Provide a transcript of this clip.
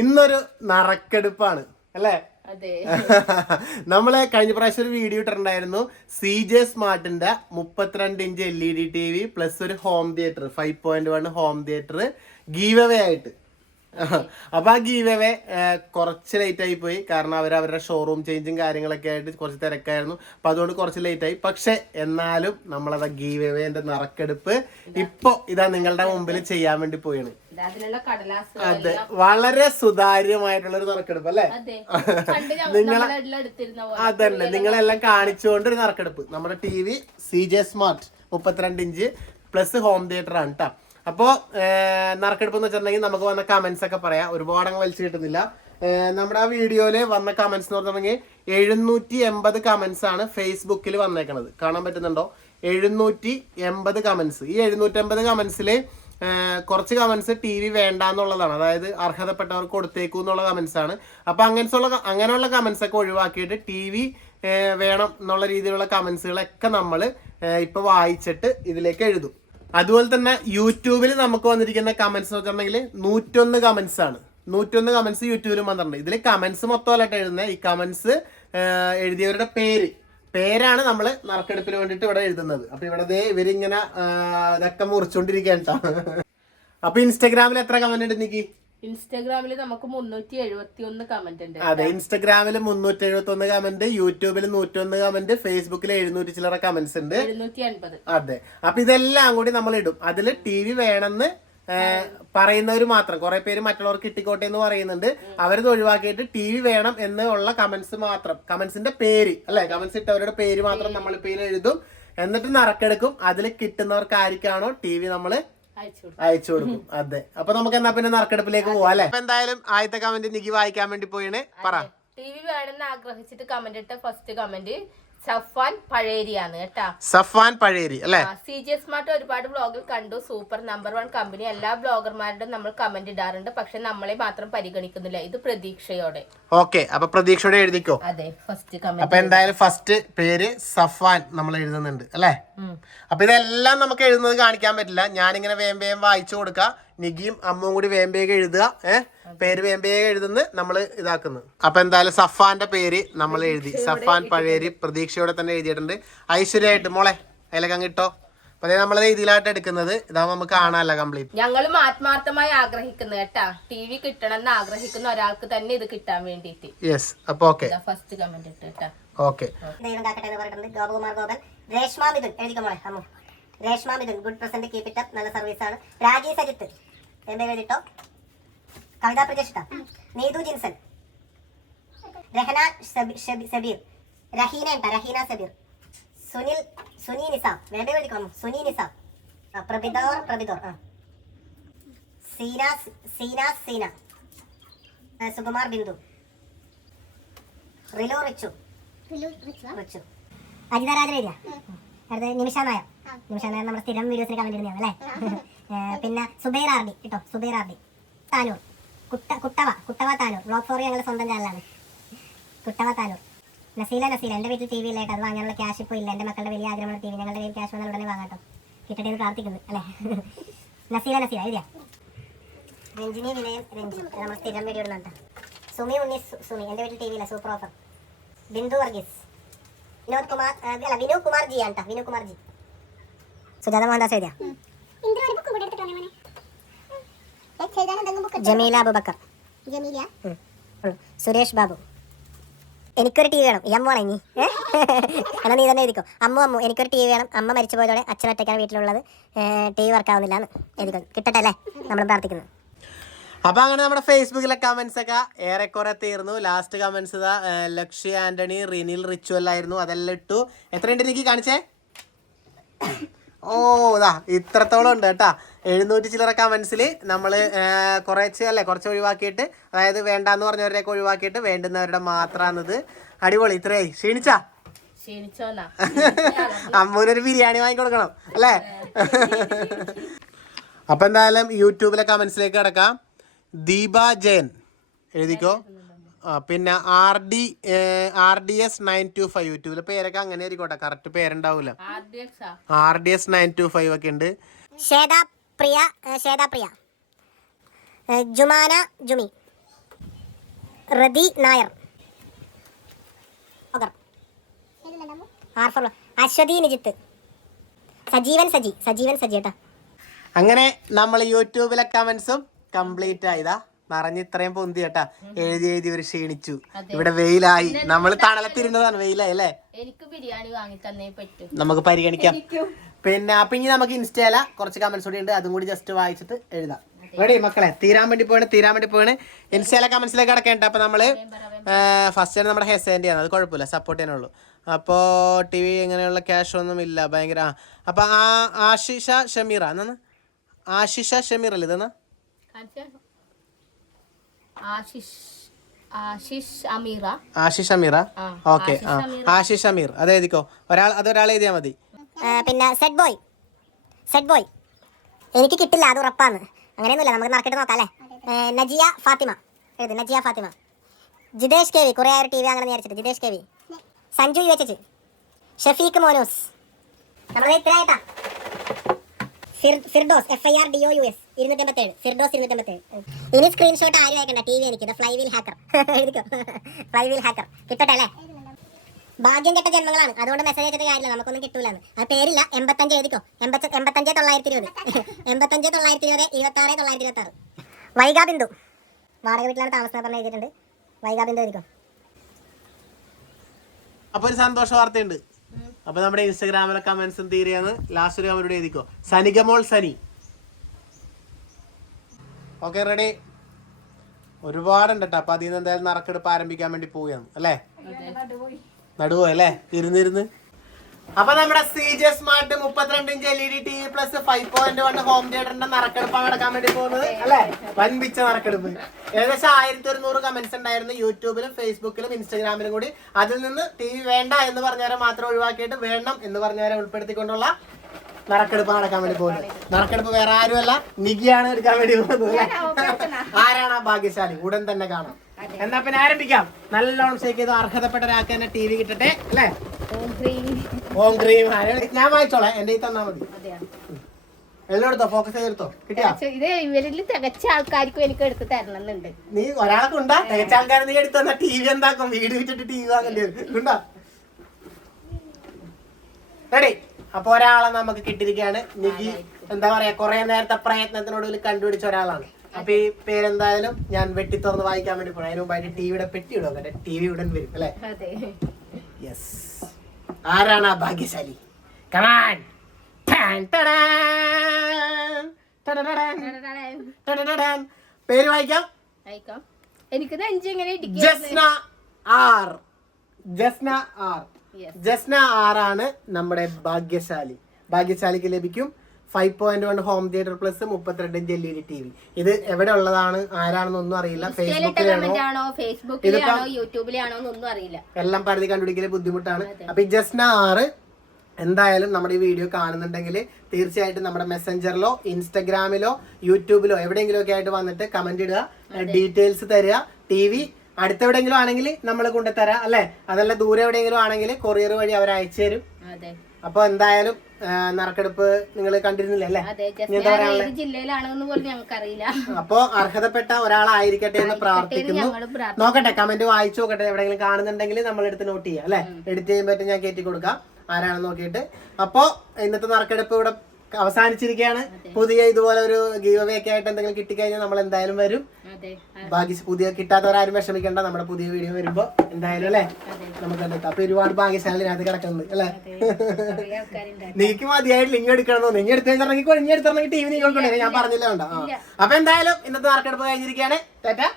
ഇന്നൊരു നറക്കെടുപ്പാണ് അല്ലേ? നമ്മളെ കഴിഞ്ഞ പ്രാവശ്യം ഒരു വീഡിയോ ഇട്ടിട്ടുണ്ടായിരുന്നു. സി ജെ സ്മാർട്ടിന്റെ മുപ്പത്തിരണ്ട് inch L E D T V plus ഒരു home theatre five point one home theatre give away ആയിട്ട്. അപ്പൊ ആ ഗീവേ കുറച്ച് ലേറ്റ് ആയി പോയി. കാരണം അവർ അവരുടെ ഷോറൂം ചേഞ്ചും കാര്യങ്ങളൊക്കെ ആയിട്ട് കുറച്ച് തിരക്കായിരുന്നു. അപ്പൊ അതുകൊണ്ട് കുറച്ച് ലേറ്റ് ആയി. പക്ഷെ എന്നാലും നമ്മളത് ആ ഗീവേന്റെ നറുക്കെടുപ്പ് ഇപ്പൊ ഇതാ നിങ്ങളുടെ മുമ്പിൽ ചെയ്യാൻ വേണ്ടി പോയാണ് അതെ. വളരെ സുതാര്യമായിട്ടുള്ള ഒരു നറുക്കെടുപ്പ് അല്ലേ പോലെ. അതന്നെ. നിങ്ങളെല്ലാം കാണിച്ചുകൊണ്ട് ഒരു നറുക്കെടുപ്പ്. നമ്മുടെ T V C J smart മുപ്പത്തിരണ്ട് ഇഞ്ച് പ്ലസ് ഹോം തിയേറ്റർ ആണ് കേട്ടോ അപ്പോൾ നറുക്കെടുപ്പ് എന്ന് വെച്ചിട്ടുണ്ടെങ്കിൽ നമുക്ക് വന്ന കമന്റ്സ് ഒക്കെ പറയാം. ഒരുപാട് അങ്ങ് വലിച്ചു കിട്ടുന്നില്ല. നമ്മുടെ ആ വീഡിയോയിൽ വന്ന കമന്റ്സ് എന്ന് പറഞ്ഞിട്ടുണ്ടെങ്കിൽ എഴുന്നൂറ്റി എൺപത് കമന്റ്സ് ആണ് ഫേസ്ബുക്കിൽ വന്നേക്കണത്. കാണാൻ പറ്റുന്നുണ്ടോ? എഴുന്നൂറ്റി എൺപത് കമന്റ്സ് ഈ എഴുന്നൂറ്റി എൺപത് കമന്റ്സിൽ കുറച്ച് കമന്റ്സ് ടി വി വേണ്ട എന്നുള്ളതാണ് അതായത് അർഹതപ്പെട്ടവർ കൊടുത്തേക്കൂ എന്നുള്ള കമന്റ്സ് ആണ്. അപ്പൊ അങ്ങനത്തെ ഉള്ള അങ്ങനെയുള്ള കമന്റ്സ് ഒക്കെ ഒഴിവാക്കിയിട്ട് ടി വി വേണം എന്നുള്ള രീതിയിലുള്ള കമന്റ്സുകളൊക്കെ നമ്മൾ ഇപ്പൊ വായിച്ചിട്ട് ഇതിലേക്ക് എഴുതും. അതുപോലെ തന്നെ യൂട്യൂബിൽ നമുക്ക് വന്നിരിക്കുന്ന കമൻസ് വെച്ചിട്ടുണ്ടെങ്കിൽ നൂറ്റൊന്ന് കമൻസ് ആണ്. നൂറ്റൊന്ന് കമൻസ് യൂട്യൂബിലും വന്നിട്ടുണ്ട്. ഇതിൽ കമന്റ്സ് മൊത്തമല്ലായിട്ട് എഴുതുന്നത് ഈ കമൻസ് എഴുതിയവരുടെ പേര്. പേരാണ് നമ്മൾ നറുക്കെടുപ്പിന് വേണ്ടിയിട്ട് ഇവിടെ എഴുതുന്നത്. അപ്പൊ ഇവിടെ ഇവരിങ്ങനെ ഇതൊക്കെ മുറിച്ചുകൊണ്ടിരിക്കുകയാണ് കേട്ടോ അപ്പൊ ഇൻസ്റ്റാഗ്രാമിൽ എത്ര കമന്റ് ഉണ്ട് നിക്ക്? ഇൻസ്റ്റാഗ്രാമിൽ നമുക്ക് മുന്നൂറ്റി എഴുപത്തി ഒന്ന് കമന്റ് ഉണ്ട് അതെ ഇൻസ്റ്റാഗ്രാമിൽ മുന്നൂറ്റി എഴുപത്തി ഒന്ന് കമന്റ് യൂട്യൂബിൽ നൂറ്റൊന്ന് കമന്റ് ഫേസ്ബുക്കിൽ എഴുന്നൂറ്റി ചില്ലറ കമന്റ്സ് ഉണ്ട്. എഴുന്നൂറ്റി അൻപത് അതെ. അപ്പൊ ഇതെല്ലാം കൂടി നമ്മൾ ഇടും അതിൽ ടി വി വേണമെന്ന് പറയുന്നവർ മാത്രം. കുറെ പേര് മറ്റുള്ളവർക്ക് കിട്ടിക്കോട്ടെ എന്ന് പറയുന്നുണ്ട്. അവരത് ഒഴിവാക്കിയിട്ട് ടി വി വേണം എന്നുള്ള കമന്റ്സ് മാത്രം. കമന്റ്സിന്റെ പേര് അല്ലെ? കമന്റ്സ് ഇട്ടവരുടെ പേര് മാത്രം നമ്മൾ പേര് എഴുതും. എന്നിട്ട് നറക്കെടുക്കും. അതിൽ കിട്ടുന്നവർക്ക് ആർക്കാണോ ടി വി നമ്മൾ അയച്ചു കൊടുക്കും. അതെ. അപ്പൊ നമുക്ക് എന്നാ പിന്നെ നറുക്കെടുപ്പിലേക്ക് പോവാം അല്ലെ? അപ്പൊ എന്തായാലും ആദ്യത്തെ കമന്റ് നിക്ക് വായിക്കാൻ വേണ്ടി പോയണേ പറ. ടി വി വേണമെന്ന് ആഗ്രഹിച്ചിട്ട് കമന്റ് ഇട്ട ഫസ്റ്റ് കമന്റ് സഫാൻ പഴേരിയാണ് കേട്ടാ. സഫാൻ പഴേരി അല്ലേ? സി ജി സ്മാർട്ട് ഒരുപാട് ബ്ലോഗിൽ കണ്ടു. സൂപ്പർ നമ്പർ വൺ കമ്പനി എല്ലാ ബ്ലോഗർമാരുടെയും നമ്മൾ കമന്റ് ഇടാറുണ്ട്. പക്ഷെ നമ്മളെ മാത്രം പരിഗണിക്കുന്നില്ല. ഇത് പ്രതീക്ഷയോടെ. ഓക്കെ അപ്പൊ പ്രതീക്ഷയോടെ എഴുതിക്കോ? അതെ ഫസ്റ്റ് കമന്റ് അപ്പൊ എന്തായാലും ഫസ്റ്റ് പേര് സഫാൻ നമ്മൾ എഴുതുന്നുണ്ട് അല്ലെ? അപ്പൊ ഇതെല്ലാം നമുക്ക് എഴുതുന്നത് കാണിക്കാൻ പറ്റില്ല. ഞാനിങ്ങനെ വേം വേം വായിച്ചു കൊടുക്കുക നിഗിയും അമ്മും കൂടി വേം വേഗം എഴുതുക ഏഹ് പേര് വേഗം വേഗം എഴുതുന്ന നമ്മൾ ഇതാക്കുന്നു. അപ്പൊ എന്തായാലും സഫാന്റെ പേര് നമ്മൾ എഴുതി. സഫാൻ പഴേരി പ്രതീക്ഷയോടെ തന്നെ എഴുതിയിട്ടുണ്ട്. ഐശ്വര്യമായിട്ട് മോളെ അതിലൊക്കെ കിട്ടോ ഇട്ടോ. അപ്പൊ അതേ നമ്മളത് ഇതിലായിട്ട് എടുക്കുന്നത്. ഇതാവുമ്പോ നമുക്ക് കാണാനല്ല കംപ്ലീറ്റ് ഞങ്ങളും ആത്മാർത്ഥമായി ആഗ്രഹിക്കുന്നു കേട്ടാ. ടി വി കിട്ടണമെന്ന് ആഗ്രഹിക്കുന്ന ഒരാൾക്ക് തന്നെ ഇത് കിട്ടാൻ വേണ്ടിട്ട് യെസ് അപ്പൊ ഓക്കെ ഫസ്റ്റ് കമന്റ് ഇട്ട് കേട്ടാ. ഓക്കെ ദൈവം കാക്കട്ടെ എന്ന് പറഞ്ഞിട്ടുണ്ട്. ഗോപകുമാർ ഗോപൻ. രേഷ്മ മിഥുൻ. എഴുതിക്കോ മോളെ? Ammu. Reshma Mithun. Good present keep it up നല്ല സർവീസ് ആണ്. രാജീവ് സജിത്ത്. എന്റെ എഴുതിട്ടോ? കവിത പ്രജേഷിട്ട നീതു ജിൻസൺ. രഹന സബീർ. റഹീന ഉണ്ട റഹീന സബീർ. സുനിൽ സുനി നിസാം. വേണ്ട വിളിക്കണം സുനി നിസാം. ആ പ്രഭിതോർ പ്രഭിതോർ. ആ. സീന സീന സീന. സുകുമാർ ബിന്ദു. റിലു റിച്ചു. റിച്ചു. അജിത അടുത്ത നിമിഷ നായർ. നിമിഷ നായർ നമ്മുടെ സ്ഥിരം വീഡിയോസിന് കമന്റ് ഇടുന്നതാണ് അല്ലേ? പിന്നെ സുബൈർ ആർ ഡി. കേട്ടോ സുബൈർ ആർ ഡി. താനൂർ. കുട്ട കുട്ടവ കുട്ടവ താനൂർ. ബ്ലോക്ക് ഫോർ ഞങ്ങളുടെ സ്വന്തം ചാനലാണ് കുട്ടവ താനൂർ. നസീല നസീല. എന്റെ വീട്ടിൽ ടി വി ഇല്ലായിട്ട് അത് വാങ്ങാനുള്ള ക്യാഷ് ഇപ്പോൾ ഇല്ല. എന്റെ മക്കളുടെ വലിയ ആഗ്രഹമുള്ള ടി വി ഞങ്ങളുടെ കയ്യിൽ ക്യാഷ് വന്നാൽ ഉടനെ വാങ്ങാട്ടോ കിട്ടട്ടെ എന്ന് പ്രാർത്ഥിക്കുന്നു അല്ലേ? നസീല നസീല. ഇല്ല രഞ്ജിനി വിനയൻ രഞ്ജി. നമ്മൾ സ്ഥിരം വീഡിയോ ഇടുന്നുണ്ട് സുമി ഉണ്ണി സുമി. എന്റെ വീട്ടിൽ ടി വി ഇല്ല. Super offer. ബിന്ദു വർഗീസ്. വിനോദ് കുമാർ അല്ല വിനു കുമാർ ജി ആണ് വിനു കുമാർ ജി. സുജാത മോഹൻദാസ് എഴുതിയ ജമീല അബുബക്കർ. സുരേഷ് ബാബു. എനിക്കൊരു ടി വി വേണം. ഈ അമ്മ ഇനി? എന്നാ നീ തന്നെ എഴുതിക്കോ. അമ്മ അമ്മ. എനിക്കൊരു ടി വി വേണം. അമ്മ മരിച്ചു പോയതോടെ അച്ഛൻ ഒറ്റയ്ക്കാണ് വീട്ടിലുള്ളത്. ടി വി വർക്കാവുന്നില്ല എന്ന് എഴുതിക്കോ. കിട്ടട്ടെ അല്ലേ? നമ്മൾ പ്രാർത്ഥിക്കുന്നു. അപ്പൊ അങ്ങനെ നമ്മുടെ ഫേസ്ബുക്കിലെ കമന്റ്സ് ഒക്കെ ഏറെക്കുറെ തീർന്നു. ലാസ്റ്റ് കമന്റ്സ് ഇതാ ലക്ഷ്യ ആന്റണി റിനിൽ റിച്വൽ ആയിരുന്നു അതെല്ലാം ഇട്ടു. എത്രയുണ്ട് എനിക്ക് കാണിച്ചേ? ഓ ഇതാ ഇത്രത്തോളം ഉണ്ട് കേട്ടാ. എഴുന്നൂറ്റി ചില്ലറ കമൻസിൽ നമ്മൾ കുറച്ച് അല്ലേ കുറച്ച് ഒഴിവാക്കിയിട്ട് അതായത് വേണ്ടാന്ന് പറഞ്ഞവരെയൊക്കെ ഒഴിവാക്കിയിട്ട് വേണ്ടുന്നവരുടെ മാത്രമാണിത് അടിപൊളി ഇത്രയായി. ക്ഷീണിച്ചാ? അമ്മൂനൊരു ബിരിയാണി വാങ്ങി കൊടുക്കണം അല്ലേ? അപ്പൊ എന്തായാലും യൂട്യൂബിലെ കമൻസിലേക്ക് കിടക്കാം. ദീപ ജയൻ. എഴുതിക്കോ? പിന്നെ R D R D S nine two five യൂട്യൂബിലെ പേരൊക്കെ അങ്ങനെ ആയിരിക്കോട്ടെ. Correct പേരുണ്ടാവൂല. R D S nine two five ഒക്കെ ഉണ്ട് പ്രിയ ഏ, പ്രിയ. ജുമാന ജുമി. റതി നായർ. അശ്വതി നിജിത്ത്. സജീവൻ സജി സജീവൻ സജി കേട്ടാ. അങ്ങനെ നമ്മൾ യൂട്യൂബിലെ കമന്റ്സും കംപ്ലീറ്റ് ആയതാ. നിറഞ്ഞ് ഇത്രയും പൊന്തി കേട്ടാ. എഴുതി എഴുതി ഒരു ക്ഷീണിച്ചു. ഇവിടെ വെയിലായി. നമ്മൾ തണലത്തിരുന്നതാണ് വെയിലായി അല്ലേ? എനിക്ക് ബിരിയാണി വാങ്ങി തന്നേ പറ്റും. നമുക്ക് പരിഗണിക്കാം. പിന്നെ അപ്പൊ ഇനി നമുക്ക് ഇൻസ്റ്റയില കുറച്ച് കമന്റ്സ് കൂടി ഉണ്ട്. അതും കൂടി ജസ്റ്റ് വായിച്ചിട്ട് എഴുതാം. റെഡി മക്കളെ തീരാൻ വേണ്ടി പോകണേ തീരാൻ വേണ്ടി പോകണേ ഇൻസ്റ്റയിലെ കമന്റ്സിലേക്ക് അടക്കേണ്ട. അപ്പൊ നമ്മൾ ഫസ്റ്റ് തന്നെ നമ്മുടെ ഹെസേന്റെ ആണ്. അത് കുഴപ്പമില്ല. സപ്പോർട്ട് ചെയ്യാനുള്ളൂ അപ്പോൾ ടി വി ഇങ്ങനെയുള്ള ക്യാഷ് ഒന്നും ഇല്ല. ഭയങ്കര ആ. അപ്പൊ ആ ആശിഷ ഷമീറ. എന്നാണ്? ആശിഷ ഷമീർ അല്ലേ ഇതെന്നാ. ആശിഷ് ആശിഷ് അമീറ. ഓക്കെ ആശിഷ് അമീർ അത് എഴുതിക്കോ ഒരാൾ അതൊരാൾ എഴുതിയാൽ മതി. പിന്നെ സെഡ് ബോയ് സെഡ് ബോയ് എനിക്ക് കിട്ടില്ല അത് ഉറപ്പാണ്. അങ്ങനെയൊന്നുമില്ല നമുക്ക് മാർക്കറ്റ് നോക്കാം അല്ലേ? നജിയ ഫാത്തിമ. എഴുതി നജിയ ഫാത്തിമ. ജിതേഷ് കെ വി കുറേ ആയൊരു ടി വി അങ്ങനെ വിചാരിച്ചിട്ട്. Jithesh K V. Sanju U H Shafeeq Monus. നമ്മളെ ഇത്രയായിട്ടാ. ഫിർ- Firdous F I R D O U S ഇരുന്നൂറ്റമ്പത്തേഴ്. Firdous ഇരുന്നൂറ്റമ്പത്തേഴ്. ഇനി സ്ക്രീൻഷോട്ട് ആരും അയക്കണ്ട. ടി വി എനിക്ക് ഫ്ലൈ വീൽ ഹാക്കർ എഴുതിക്കോ ഫ്ലൈ ഹാക്കർ കിട്ടട്ടെ അല്ലേ? ഭാഗ്യം കെട്ട ജന്മങ്ങളാണ്. അതുകൊണ്ട് മെസ്സേജ് അയച്ചിട്ട് കാര്യമില്ല. നമുക്കൊന്നും കിട്ടൂലെന്ന്. അത് പേരില്ല. എൺപത്തഞ്ച് എഴുതിക്കോ. എൺപത്തി എൺപത്തഞ്ച് തൊള്ളായിരത്തി ഇരുപത് എൺപത്തഞ്ച് തൊള്ളായിരത്തി ഇരുപത് ഇരുപത്തി ആറ് തൊള്ളായിരത്തി ഇരുപത്തി ആറ് വൈകാ ബിന്ദു വാടക വീട്ടിലാണ് താമസം പറഞ്ഞ് എഴുതിയിട്ടുണ്ട്. വൈകാ ബിന്ദു എഴുതിക്കോ? അപ്പൊ ഒരു സന്തോഷ വാർത്തയുണ്ട്. അപ്പൊ നമ്മുടെ ഇൻസ്റ്റാഗ്രാമിലെ കമന്റ്സും തീരെയാണ്. ലാസ്റ്റ് ഒരു കമന്റ് എഴുതിക്കോ? സനികമോൾ സനി. ഓക്കെ റെഡി ഒരുപാടുണ്ട് കേട്ടോ അപ്പൊ അതിൽ നിന്ന് എന്തായാലും നറക്കെടുപ്പ് ആരംഭിക്കാൻ വേണ്ടി പോവുകയാണ്. അല്ലേ? നടുവോ അല്ലേ? ഇരുന്നിരുന്ന് അപ്പൊ നമ്മുടെ സി ജെ സ്മാർട്ട് മുപ്പത്തിരണ്ട് inch L E D T V plus five point one home തിയേറ്ററിന്റെ നറക്കെടുപ്പാണ് നടക്കാൻ വേണ്ടി പോകുന്നത്. അല്ലേ? വൻപിച്ച നറക്കെടുപ്പ്. ഏകദേശം ആയിരത്തി ഒരുന്നൂറ് കമന്റ്സ് ഉണ്ടായിരുന്നു യൂട്യൂബിലും ഫേസ്ബുക്കിലും ഇൻസ്റ്റാഗ്രാമിലും കൂടി. അതിൽ നിന്ന് ടി വി വേണ്ട എന്ന് പറഞ്ഞവരെ മാത്രം ഒഴിവാക്കിയിട്ട് വേണം എന്ന് പറഞ്ഞവരെ ഉൾപ്പെടുത്തിക്കൊണ്ടുള്ള നറുക്കെടുപ്പ് നടക്കാൻ വേണ്ടി പോകുന്നത്. നറക്കെടുപ്പ് വേറെ ആരുമല്ല നികിയാണ് എടുക്കാൻ വേണ്ടി പോകുന്നത് ആരാണ് ആ ഭാഗ്യശാലി? ഉടൻ തന്നെ കാണാം. എന്നാ പിന്നെ ആരംഭിക്കാം? നല്ലോണം ഷേക്ക് ചെയ്ത് അർഹതപ്പെട്ട ഒരാൾക്ക് തന്നെ ടി വി കിട്ടട്ടെ അല്ലേ? ഓം ക്രീം. ഞാൻ വായിച്ചോളാം എന്റെ ഈ തന്നാ മതി. അതെയാ. ഫോക്കസ് ചെയ്തെടുത്തോ കിട്ടിയാ? പക്ഷേ ഇത് ഇവരിൽ തികച്ച ആൾക്കാർക്കും എനിക്ക് എടുത്ത് നീ ഒരാൾക്ക് ഉണ്ടാ തികച്ച ആൾക്കാർ നീ എടുത്തു തന്നാ ടി വി എന്താക്കും? വീട് വിറ്റിട്ട് ടി വി വാങ്ങേണ്ടി വരും. ഉണ്ടാ? റെഡി അപ്പൊ ഒരാളെ നമുക്ക് കിട്ടിയിരിക്കുകയാണ്. നിധി എന്താ പറയാ കുറെ നേരത്തെ പ്രയത്നത്തിനൊടുവിൽ കണ്ടുപിടിച്ച ഒരാളാണ്. അപ്പൊ ഈ പേരെന്തായാലും ഞാൻ വെട്ടി തുറന്ന് വായിക്കാൻ വേണ്ടി പോകണം അതിന് മുമ്പായിട്ട് ടിവിയുടെ പെട്ടി ഇടും ടി വി ഉടൻ വരും അല്ലെ? യെസ് ആരാണ് ആ ഭാഗ്യശാലി? കമാൻ പേര് വായിക്കാം. എനിക്ക് ജസ്ന ആർ. ജസ്ന ആർ. ജസ്ന ആറാണ് നമ്മുടെ ഭാഗ്യശാലി. ഭാഗ്യശാലിക്ക് ലഭിക്കും five point one home theatre plus മുപ്പത്തിരണ്ട് inch L E D T V ഇത് എവിടെ ഉള്ളതാണ്? ആരാണെന്നൊന്നും അറിയില്ല. ഫേസ്ബുക്കിലാണോ യൂട്യൂബിലാണോ? എന്നൊന്നും അറിയില്ല. എല്ലാം പരിധി കണ്ടുപിടിക്കൽ ബുദ്ധിമുട്ടാണ്. അപ്പൊ ഈ ജസ്ന ആറ് എന്തായാലും നമ്മുടെ ഈ വീഡിയോ കാണുന്നുണ്ടെങ്കിൽ തീർച്ചയായിട്ടും നമ്മുടെ മെസ്സഞ്ചറിലോ ഇൻസ്റ്റഗ്രാമിലോ യൂട്യൂബിലോ എവിടെയെങ്കിലും ഒക്കെ ആയിട്ട് വന്നിട്ട് കമന്റ് ഇടുക. ഡീറ്റെയിൽസ് തരിക. ടി വി അടുത്തെവിടെയെങ്കിലും ആണെങ്കിൽ നമ്മൾ കൊണ്ടുതരാം അല്ലെ? അതല്ല ദൂരെ എവിടെയെങ്കിലും ആണെങ്കിൽ കൊറിയർ വഴി അവർ അയച്ചു തരും. അപ്പൊ എന്തായാലും നറുക്കെടുപ്പ് നിങ്ങൾ കണ്ടിരുന്നില്ലേ അല്ലേ? ജില്ലയിലാണെന്ന് പോലും ഞങ്ങൾക്കറിയില്ല. അപ്പോ അർഹതപ്പെട്ട ഒരാളായിരിക്കട്ടെ എന്ന് പ്രാർത്ഥിക്കുന്നു. നോക്കട്ടെ കമന്റ് വായിച്ചു നോക്കട്ടെ എവിടെയെങ്കിലും കാണുന്നുണ്ടെങ്കിൽ നമ്മൾ എടുത്ത് നോട്ട് ചെയ്യാം അല്ലെ? എഡിറ്റ് ചെയ്യുമ്പോൾ ഞാൻ കയറ്റി കൊടുക്കാം ആരാണെന്ന് നോക്കിയിട്ട്. അപ്പോ ഇന്നത്തെ നറുക്കെടുപ്പ് ഇവിടെ അവസാനിച്ചിരിക്കുകയാണ്. പുതിയ ഇതുപോലെ ഒരു ഗീവ് അവേ ഒക്കെ ആയിട്ട് എന്തെങ്കിലും കിട്ടിക്കഴിഞ്ഞാൽ നമ്മൾ എന്തായാലും വരും. ബാക്കി പുതിയ കിട്ടാത്തവരാരും വിഷമിക്കണ്ട. നമ്മുടെ പുതിയ വീഡിയോ വരുമ്പോ എന്തായാലും അല്ലേ? നമുക്ക് കണ്ടെത്താം അപ്പൊ ഒരുപാട് ഭാഗ്യശാലി ഇതിനകത്ത് കിടക്കുന്നത് അല്ലേ? നീക്ക് മതിയായിട്ട് ലിങ്ക് എടുക്കണമെന്നോ നീ എടുത്തു കഴിഞ്ഞിറങ്ങി ഇനി എടുത്തിറങ്ങി ടി വി നീ കൊടുക്കണ്ടേ ഞാൻ പറഞ്ഞില്ല കണ്ടോ. അപ്പൊ എന്തായാലും ഇന്നത്തെ നറുക്കെടുപ്പ് കഴിഞ്ഞിരിക്കുകയാണ്. ടാറ്റാ.